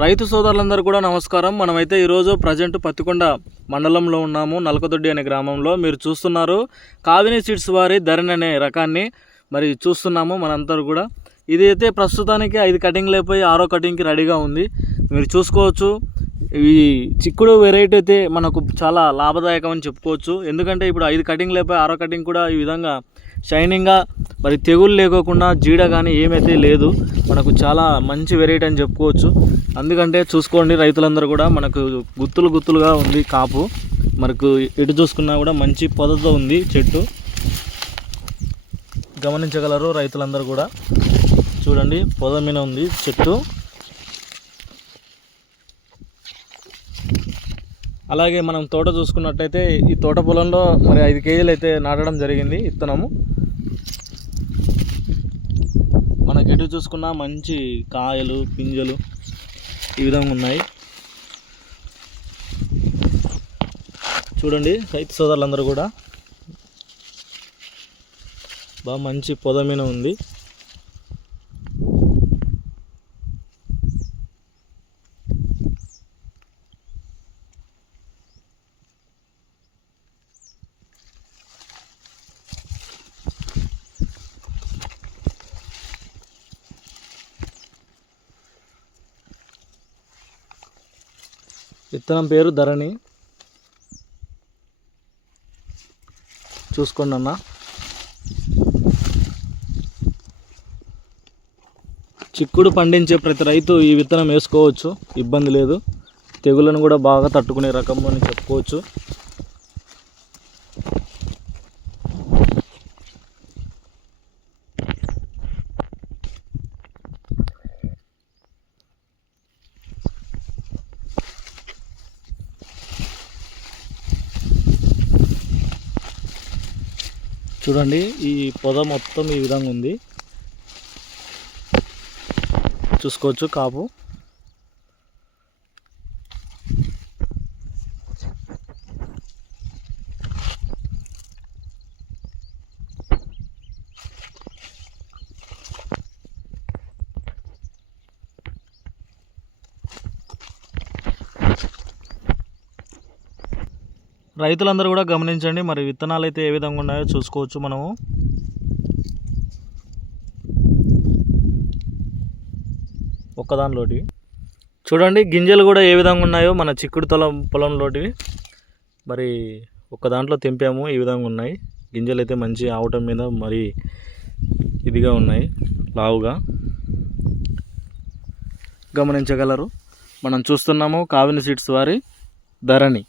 రైతు సోదరులందరూ కూడా నమస్కారం. మనమైతే ఈరోజు ప్రజెంట్ పత్తికొండ మండలంలో ఉన్నాము. నలకదొడ్డి అనే గ్రామంలో మీరు చూస్తున్నారు కావిని సీడ్స్ వారి ధరణి అనే రకాన్ని మరి చూస్తున్నాము మనందరూ కూడా. ఇది అయితే ప్రస్తుతానికి 5 కటింగ్లు అయిపోయి 6వ కటింగ్కి రెడీగా ఉంది. మీరు చూసుకోవచ్చు. ఈ చిక్కుడు వెరైటీ అయితే మనకు చాలా లాభదాయకం అని చెప్పుకోవచ్చు. ఎందుకంటే ఇప్పుడు 5 కటింగ్లు అయిపోయి 6వ కటింగ్ కూడా ఈ విధంగా షైనింగ్గా మరి తెగులు లేకోకుండా జీడ కానీ ఏమైతే లేదు. మనకు చాలా మంచి వెరైటీ అని చెప్పుకోవచ్చు. అందుకంటే చూసుకోండి రైతులందరూ కూడా, మనకు గుత్తులుగా ఉంది కాపు. మనకు ఎటు చూసుకున్నా కూడా మంచి పొదతో ఉంది చెట్టు, గమనించగలరు రైతులందరూ కూడా. చూడండి, పొద మీద ఉంది చెట్టు. అలాగే మనం తోట చూసుకున్నట్టయితే ఈ తోట పొలంలో మరి 5 కేజీలు అయితే నాటడం జరిగింది విత్తనము. మనకి ఎటు చూసుకున్నా మంచి కాయలు పింజలు ఈ విధంగా ఉన్నాయి. చూడండి రైతు సోదరులందరూ కూడా, బాగా మంచి పొద మీద ఉంది. విత్తనం పేరు ధరణి. చూసుకోండి అన్న. చిక్కుడు పండించే ప్రతి రైతు ఈ విత్తనం వేసుకోవచ్చు, ఇబ్బంది లేదు. తెగులను కూడా బాగా తట్టుకునే రకం అని చెప్పుకోవచ్చు. చూడండి, ఈ పొద మొత్తం ఈ విధంగా ఉంది. చూసుకోవచ్చు కాపు. రైతులందరూ కూడా గమనించండి. మరి విత్తనాలు అయితే ఏ విధంగా ఉన్నాయో చూసుకోవచ్చు మనము. ఒక్కదానిలోటి చూడండి గింజలు కూడా ఏ విధంగా ఉన్నాయో మన చిక్కుడు పొలంలోటివి. మరి ఒక్క దాంట్లో తెంపాము, ఈ విధంగా ఉన్నాయి గింజలు అయితే. మంచి ఆవటం మీద మరి ఇదిగా ఉన్నాయి, లావుగా గమనించగలరు. మనం చూస్తున్నాము కావిని సీడ్స్ వారి ధరణి.